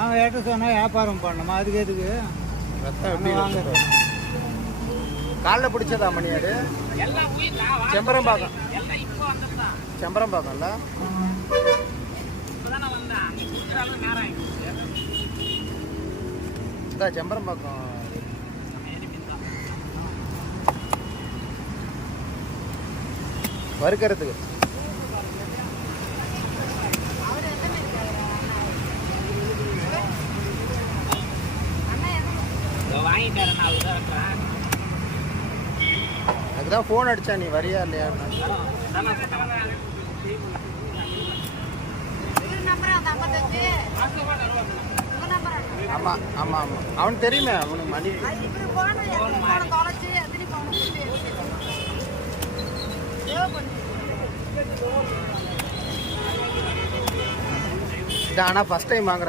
அவன் ஏட்ட சொன்னால் வியாபாரம் பண்ணணுமா, அதுக்கு எதுக்கு ரத்தம் எப்படி வாங்குறது? காலில் பிடிச்சதா மணியாடு? செம்பரம்பாக்கம். செம்பரம்பாக்கம்ல செம்பரம்பாக்கம் வறுக்கிறதுக்கு. அதுதான் ஃபோன் அடிச்சா, நீ வரியா இல்லையா? ஆமாம் ஆமாம் ஆமாம், அவனுக்கு தெரியுமே, அவனுக்கு மணி. இது ஆனால் ஃபஸ்ட் டைம் வாங்குறேன்.